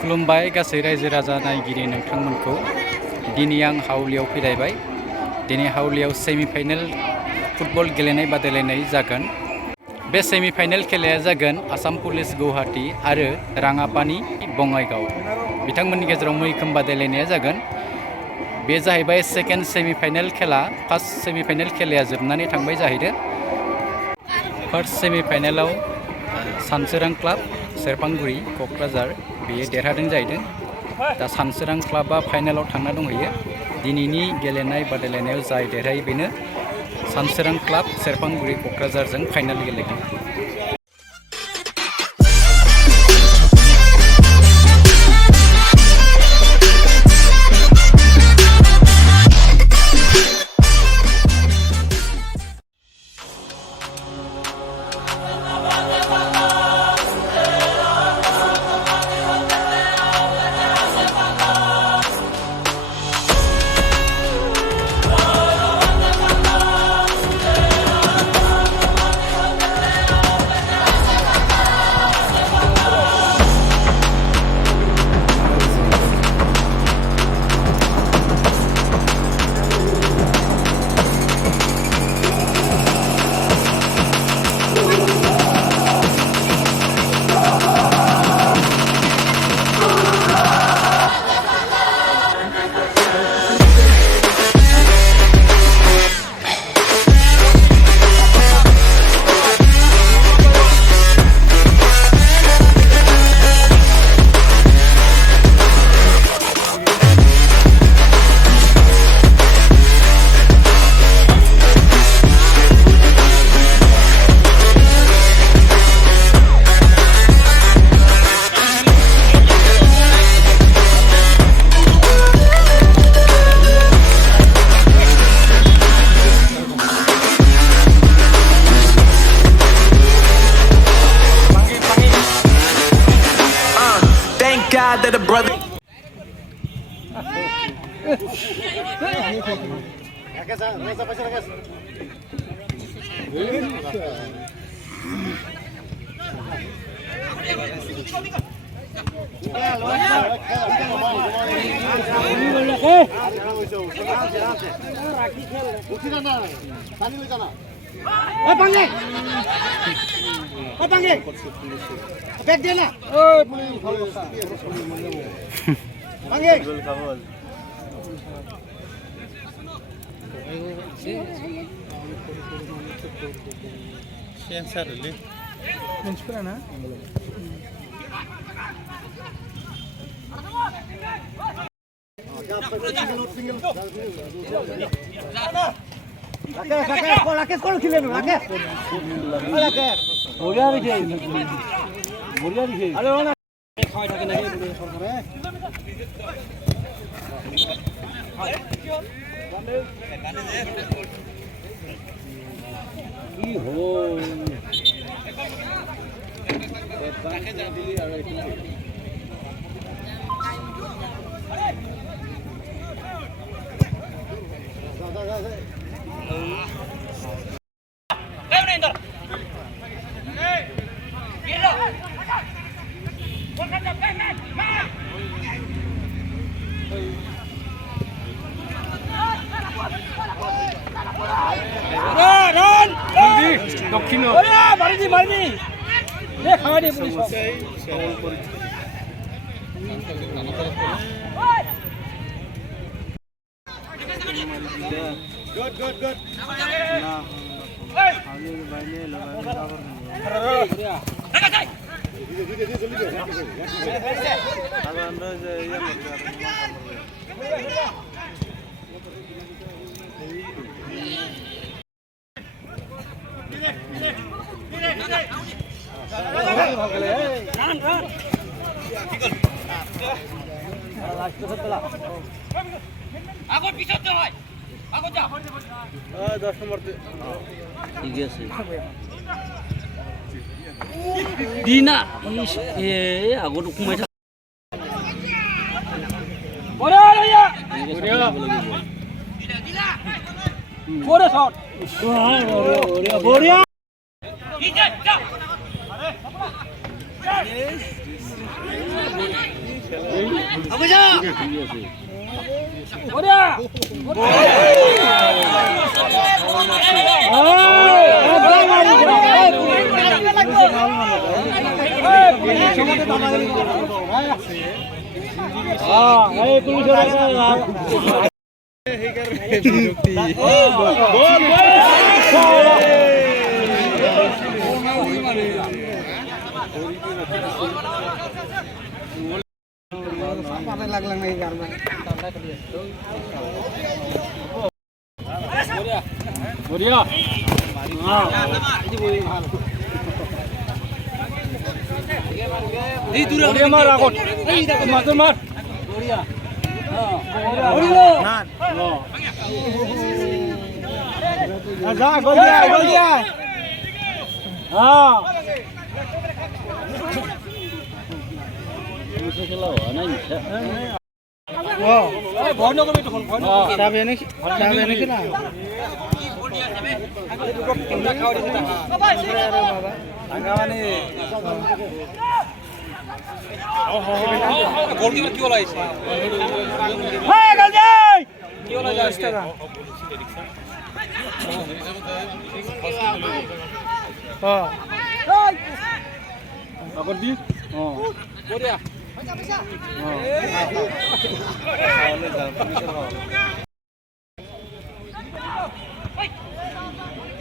खुलुमबाय गासै रायजो राजा नायगिरि नोंथांमोनखौ दिनै आं हावलियाव फैलायबाय। दिनै हावलियाव सेमिफाइनेल फुटबल गेलेनाय बादायलायनाय जागोन। बे सेमिफाइनेल खेलाया जागोन आसाम पुलिस गुवाहाटी आरो राङापानि बङाइगाव बिथांमोननि गेजेराव मैखोम बादायलायनाया जागोन। बे जाहैबाय सेकेन्ड सेमिफाइनेल खेला। फार्स्ट सेमिफाइनेल खेलाया जोबनानै थांबाय जाहैदों। फार्स्ट सेमिफाइनेलाव सानसोरां क्लाब सेरफांगुरि क'क्राझार बेयो देरहादों जाहैदों। दा सानसोरां क्लाबा फाइनालाव थांना दंहैयो। दिनैनि गेलेनाय बादायलायनायाव जाय देरहायो बेनो सानसोरां क्लाब सेरफांगुरि क'क्राझारजों फाइनाल गेलेगोन। That a brother. Back dia nak. Panggil. Sensor le. Sensor na. Rakesh kau खेले ना Rakesh. Rakesh. बोलिया रखे. बोलिया रखे. हेलो ना. खाई থাকে না এই সরকারে. কি হো. রাখে যা দিলি আর একটু. দক্ষিণ মারিনি মারিনি দে খাওয়া দে পুলিশ গুড গুড গুড না আমি বাইনে লাগা আগত পিছত হয় আগত যা 10 নম্বর ঠিক আছে দিনা এ আগত কমাই থাক বড়া লইয়া বড়া শট বড়িয়া ঠিক আছে যা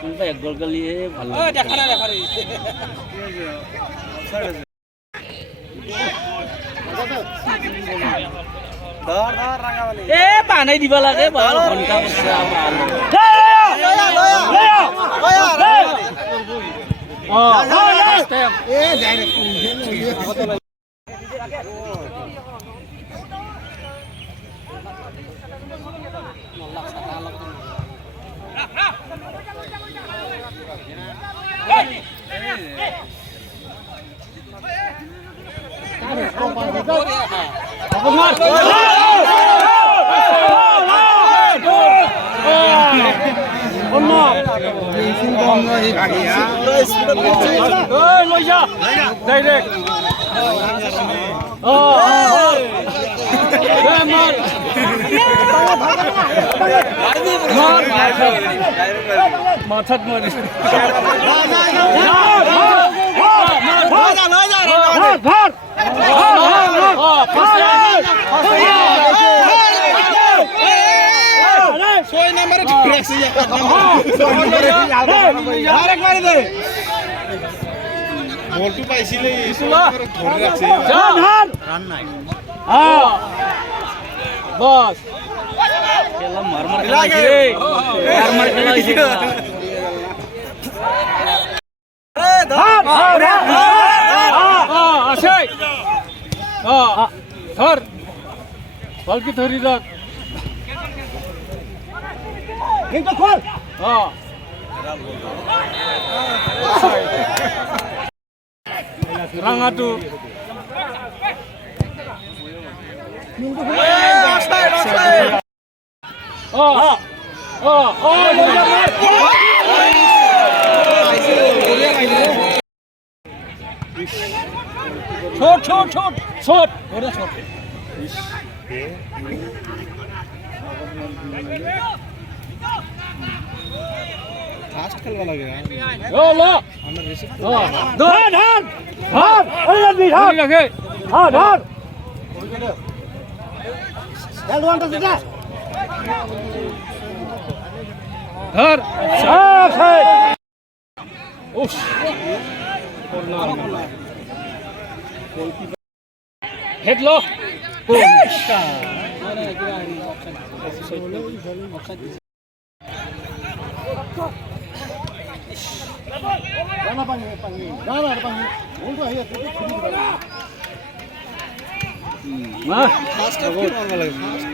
কোনটা এক গোল গেলে ভালো এ বানাই দিবা লাগে ভাল ঘন্টা বসে মাথাত মারি বলটো পাইছিলে বস খেলা মারমার খেলা হইছে মারমার খেলা হইছে আছে ধর বলকি ধরি রাখ কিন্তু খোল রাঙাটু ছোট ছোট ছোট ছোট ওটা ছোট ফাস্ট খেলবা লাগে ও লো আমরা রিসিভ ধর ধর ধর ওই রাখবি ধর রাখে হ্যাঁ ধর খেল ওয়ানটা যা ধর উফ হেড লো গানা পানি গানা পানি বলতো হে তুই খুবই ভালো মা ফাস্ট খেলবা লাগে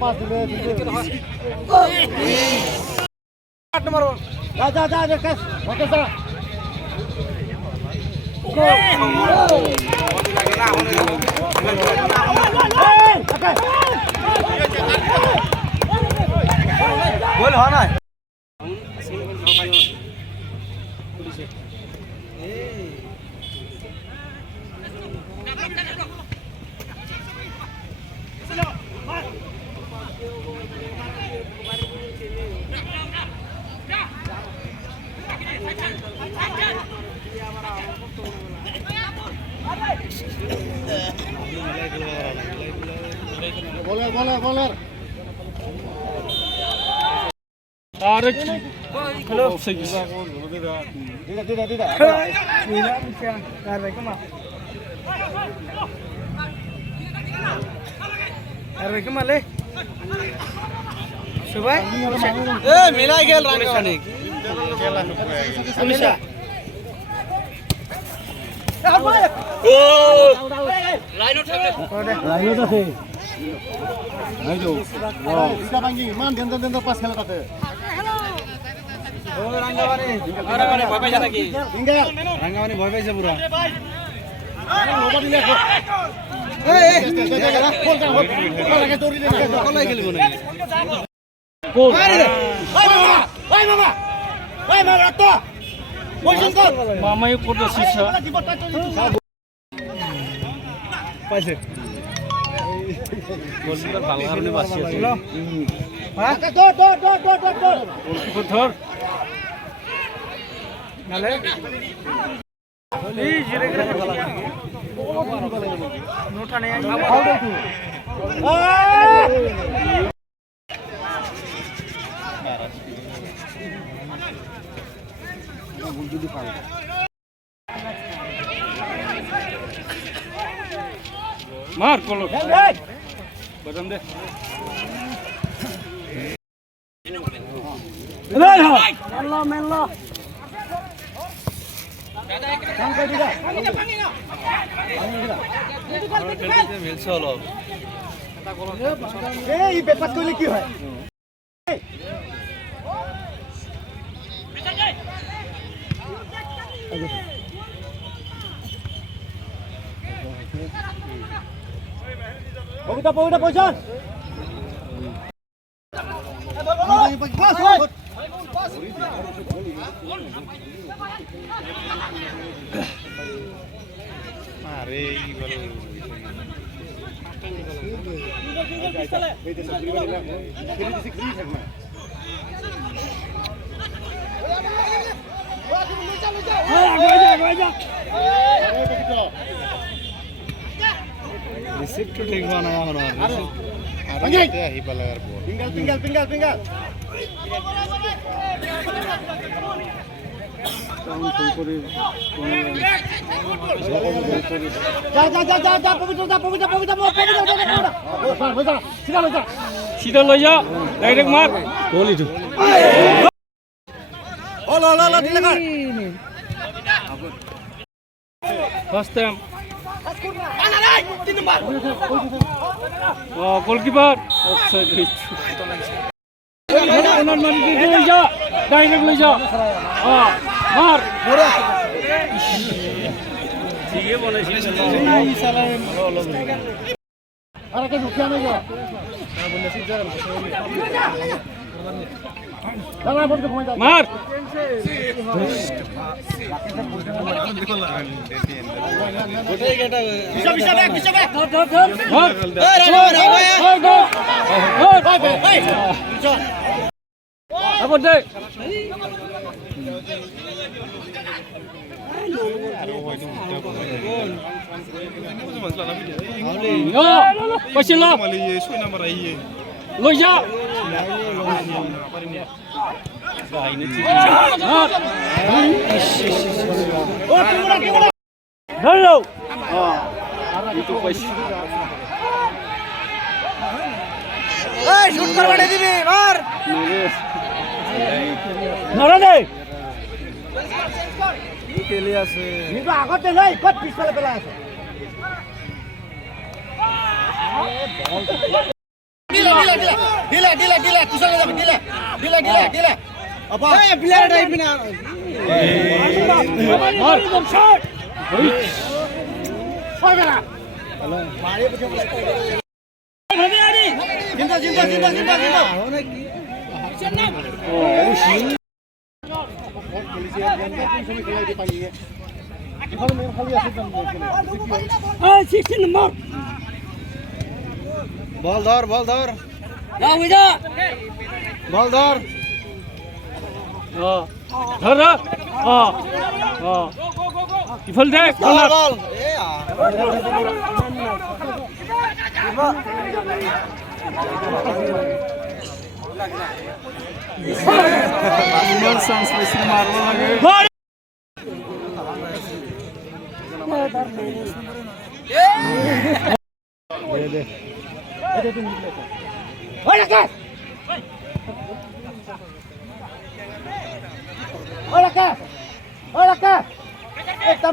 पास दिले 8 नंबर जा जा जा रकेश ओके जा আরে কি হ্যালো মিলাই গেল রাঙ্গামাটি পুলিশা লাইনত আছে রাঙ্গামাটি ভয় পাইছে নাকি রাঙ্গামাটি ভয় পাইছে পুরা মামাই করতে শিক্ষা পাইছে গোলকিপার ভালো কারণে বাঁচি আছে ধর নালে নোটা নেই মার কলো বদন দে মেল্লো মেল্লো এই বেপার করলে কি হয় ববিতা ববিতা পয়সা রিসিপ্ট ঠিক বানায় এখন পিঙ্গাল পিঙ্গাল পিঙ্গাল পিঙ্গাল যা যা যা যা যা পবিত্র যা পবিত্র পবিত্র পবিত্র সিধা লই যা সিধা লই যা ডাইরেক্ট মার গোলি তো ও লা লা লা দিলে কর ফার্স্ট টাইম গোলকিপার অফসাইড ওনার মানে লই যা ডাইরেক্ট লই যা মার ঠিকই বলেছিস আরে কে ঢুকিয়া নাই যা মার লই যা ধরো শুট করবাড়ে দিবি মার ধরো দে পেলে আছে কিন্তু আগতে নাই কত পিছলে পেলা আছে দিলা দিলা দিলা দিলা দিলা দিলা কুশলে যাবে দিলা দিলা দিলা দিলা আপা এই প্লেয়ার টাইপ না মার শট ফাগরা মারে বুঝে জিন্দা জিন্দা জিন্দা জিন্দা জিন্দা অনেক বল ধর বল ধর বল ধর ধর ইফল দে বল বল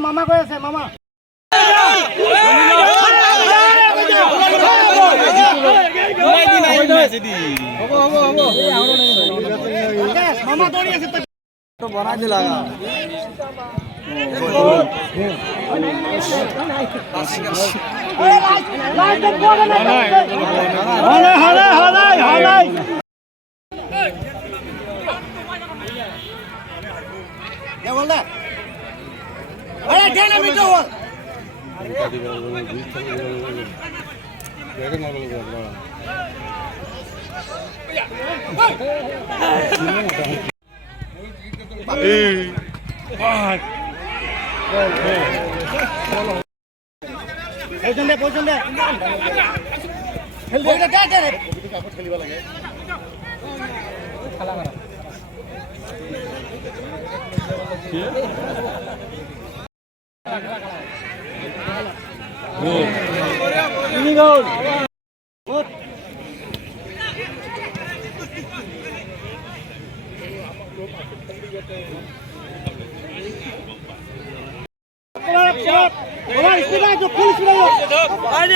মামা কৈ আছে মামা মামা দৌৰি আছে বনাই দিলা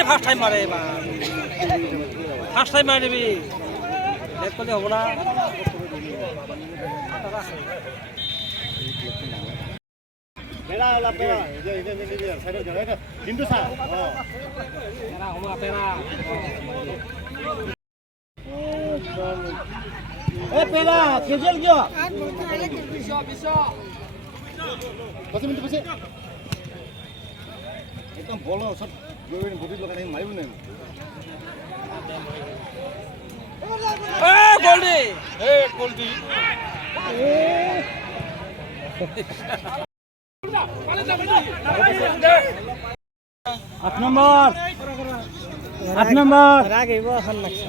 ফার্স্ট টাইম মারে ফার্স্ট টাইম মারে দিবি লেট করলে হবো না পেরা হলা পেরা এই সাইডে যাও এটা কিন্তু সা পেরা হমা পেরা এ পেরা কেজেল গিয়া 20 মিনিট বসে একদম বল সব বডি লগাই মারিব না এ গোল্ডি গোল্ডি 8 নম্বর 8 নম্বর রাগিব এখন লাগছে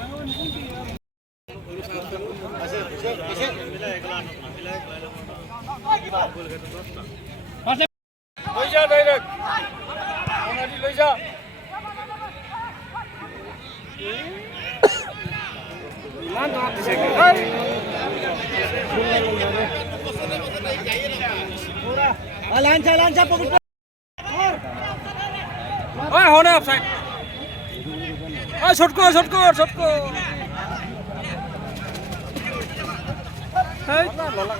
লই যা ডাইরেক্ট ওনাদি লই যা মান তো দিছে লাঞ্চা পকড় ওই হনে অফসাইড ওই ছটকো এই ললা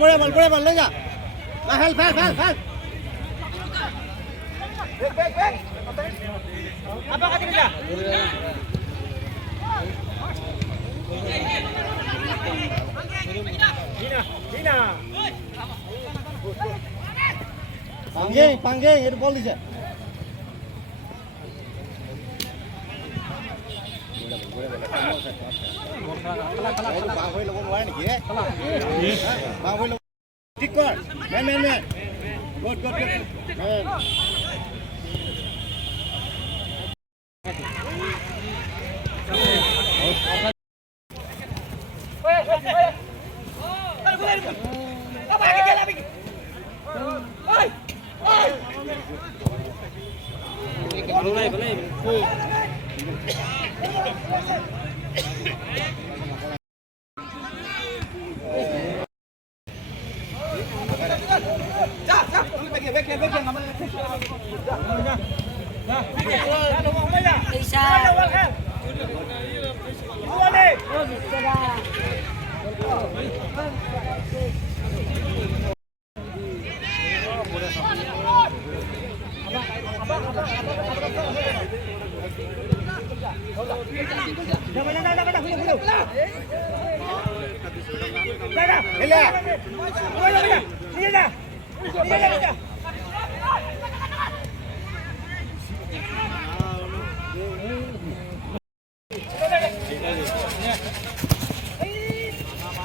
Boleh bal, le ja. Fal. Back. Apa kata dia? Dina. Panggil, itu bol dia. Man. Good. Man. Boleh.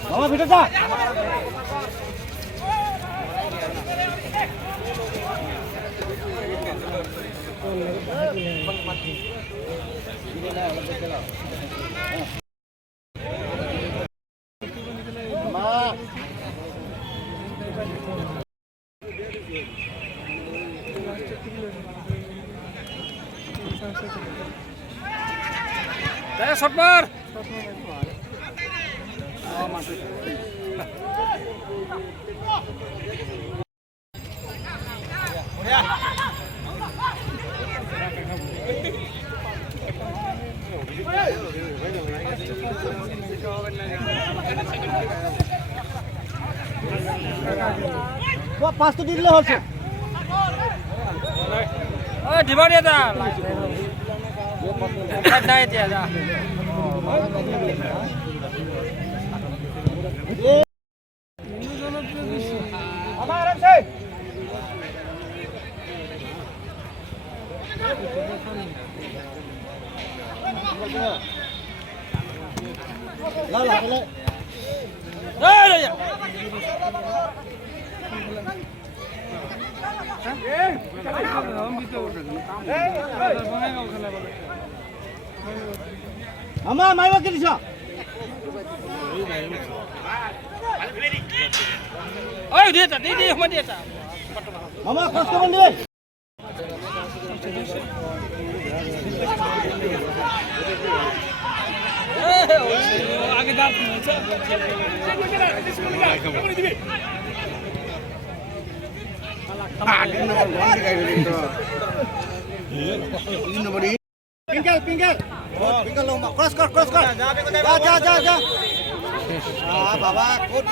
মামা ভিতর যা শটবার পাঁচ তো দিলে হচ্ছে দিবা দিয়া দা নাই দিয়া দা আমা মাইবা কে দিছ ওই দিতা দিদি হম দিতা মামা কষ্ট করে দিলে আগে দাঁড় পিঙ্কেল পিঙ্কেল পিঙ্কেল লম্বা ক্রস কর যা বাবা কোট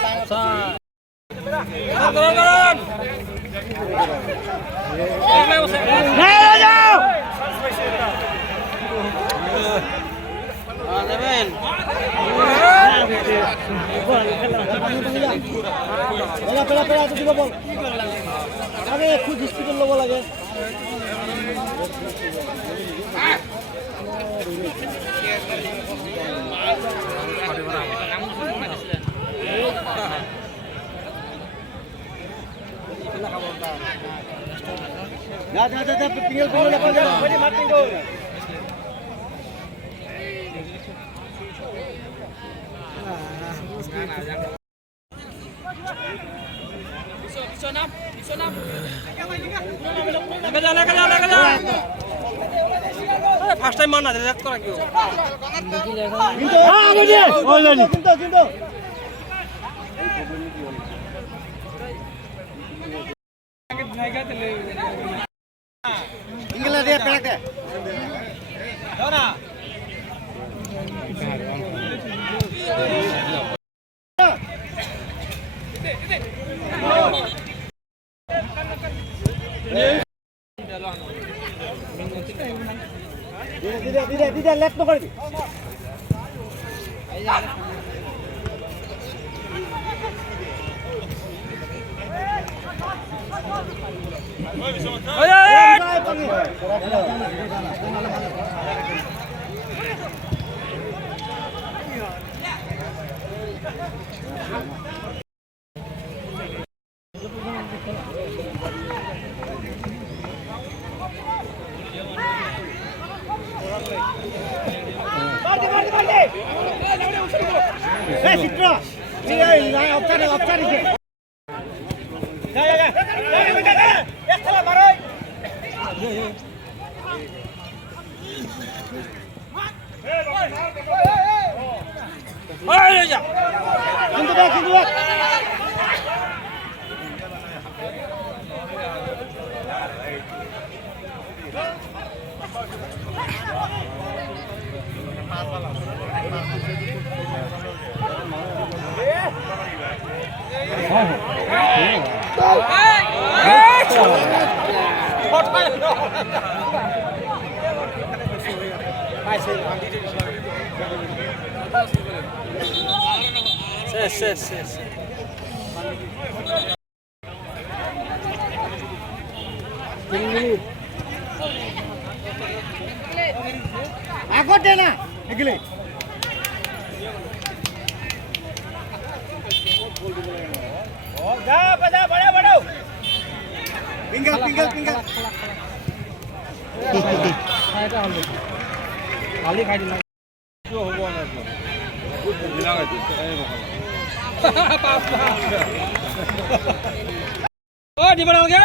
পেলা দিব বল আরে একটু ডিস্ট্রিক্টের লোক লাগে যা পিঙ্গেল মার্টিন দো ফার্স্ট টাইম মানা রেক করা কিও কিন্তু ইংলা দে পেলাকে দাও না দিদা লেট তো করে দি আগত দে না এগুলি যা বাজা বড় বড় পিঙ্গল পিঙ্গল পিঙ্গল এটা হল খালি খাই দিলা কি হ'ব না মিলাগাই দি ও দিব নালগে